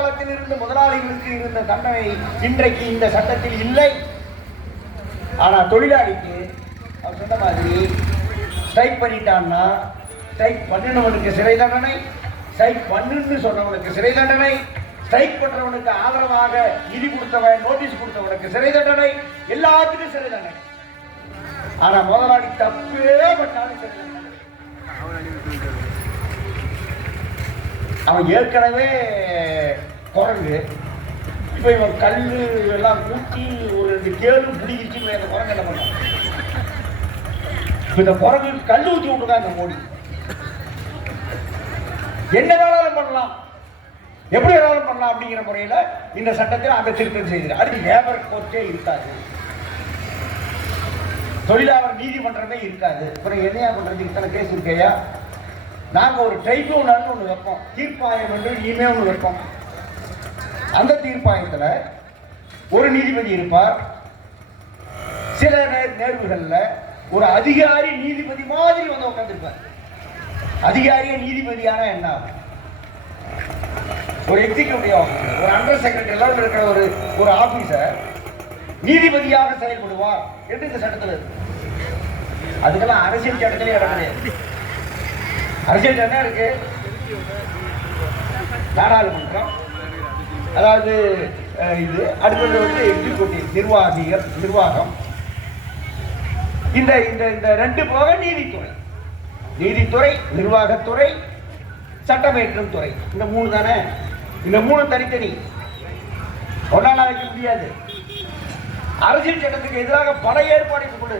காலத்தில் இருந்து முதலாளிகளுக்கு இருந்த தண்டனை இன்றைக்கு இந்த சட்டத்தில் இல்லை. ஆனா தொழிலாளிக்கு அவர் சொன்ன மாதிரி ஸ்ட்ரைக் பண்ணிட்டான்னா ஸ்ட்ரைக் பண்ணினவனுக்கு சிறை தண்டனை, ஸ்ட்ரைக் பண்ணுன்னு சொன்னவனுக்கு சிறை தண்டனை, ஸ்ட்ரைக் பண்றவனுக்கு ஆதரவாக நிதி கொடுத்தவன் நோட்டீஸ் கொடுத்தவனுக்கு சிறை தண்டனை, எல்லாத்துக்கும் சிறை தண்டனை. ஆனா முதலாளி தப்பே பண்ணாலும் சிறை தண்டனை. அவன் ஏற்கனவே குரங்கு, இப்ப இவன் கல்லு எல்லாம் கூட்டி ஒரு 2 கேளு பிடிக்கிச்சு. அந்த குரங்கு என்ன பண்ணான்? இந்த குரங்கு கல்லு ஊற்றி விட்டுதான் இந்த மோடி என்ன வேணாலும் பண்ணலாம், எப்படி வேணாலும் பண்ணலாம் அப்படிங்கிற முறையில இந்த சட்டத்தில் அந்த திருத்தம் செய்கிறார். அது லேபர் கோர்ட்டே இருக்காது, தொழிலாளர் நீதிமன்றமே இருக்காது. அப்புறம் என்னையா பண்றது? இத்தனை கேஸ் இருக்கையா? நாங்க ஒரு ட்ரைபியூனல் ஒன்று வைப்போம், தீர்ப்பாயம் என்று இனிமே ஒன்று வைப்போம். அந்த தீர்ப்பாயத்துல ஒரு நீதிபதி இருப்பார். சில நேர்வுகள்ல ஒரு அதிகாரி நீதிபதி மாதிரி வந்து உட்காந்துருப்பார். அதிகாரிய நீதிபதியான என்ன ஆகும்? ஒரு எக்ஸிக்யூட்டிவ் ஆஃபீஸர், ஒரு அண்டர் செக்ரட்டரி லெவலில் இருக்கிற ஒரு ஆபீசர் நீதிபதியாக செயல்படுவார் என்று இந்த சட்டத்தில் இருக்கு. அதுக்கெல்லாம் அரசியல் சட்டத்திலே இடம் கிடையாது. அரசியல் சட்டம் இருக்கு, நாடாளுமன்றம், அதாவது இது அடுத்தது வந்து எக்ஸிக்யூட்டிவ் நிர்வாகம். இந்த இந்த இந்த 2 போக நீதித்துறை, நிர்வாகத்துறை, சட்டமேற்றும் துறை. இந்த 3 தானே. இந்த 3 தனித்தனி ஒன்னால வைக்க முடியாது. அரசியல் சட்டத்துக்கு எதிராக பல ஏற்பாடு கொண்டு